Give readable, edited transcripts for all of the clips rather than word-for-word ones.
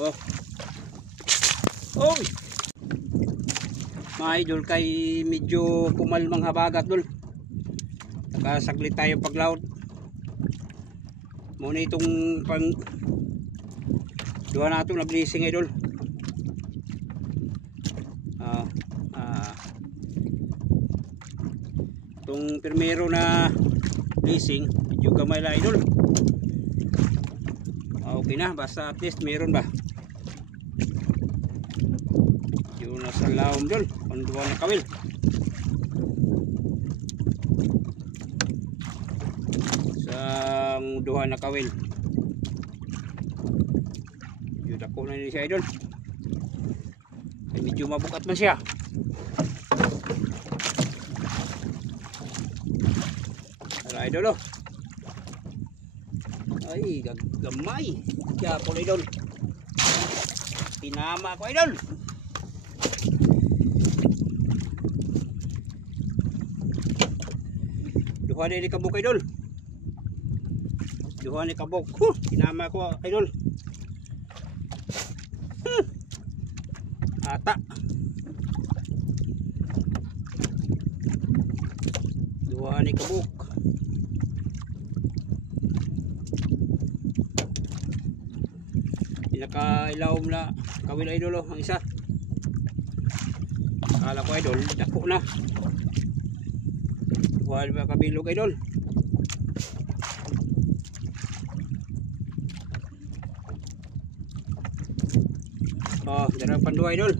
Oh. Oy. Mga idol, kay medyo pumalmang habagat dol. Nakasaglit tayo paglaot. Muna itong pang duha nato na blessing idol. Itong primero na blessing medyo gamay lang idol. Okay na, basta at least meron ba. Yung nasa laom dol, panduwa na kawil. Sang duha na kawil. Yung dako na niya siya idol. Ay, medyo mabukat man siya. Tara idol oh. Ay, gagamay. Kaya po idol. Tinama ko idol. Duha ni kabuk idol. Duha ni kabuk. Tinama ko idol. Ata. Duha ni kabuk. Pinaka-ilawom na kawil idol oh, ang isa. Akala ko idol, dako na. Buwan ba kabilog idol? Oh, dara pandua idol.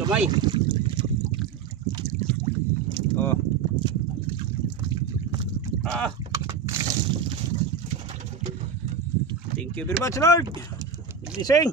Gamay. Oh. Thank you very much Lord. Blessing.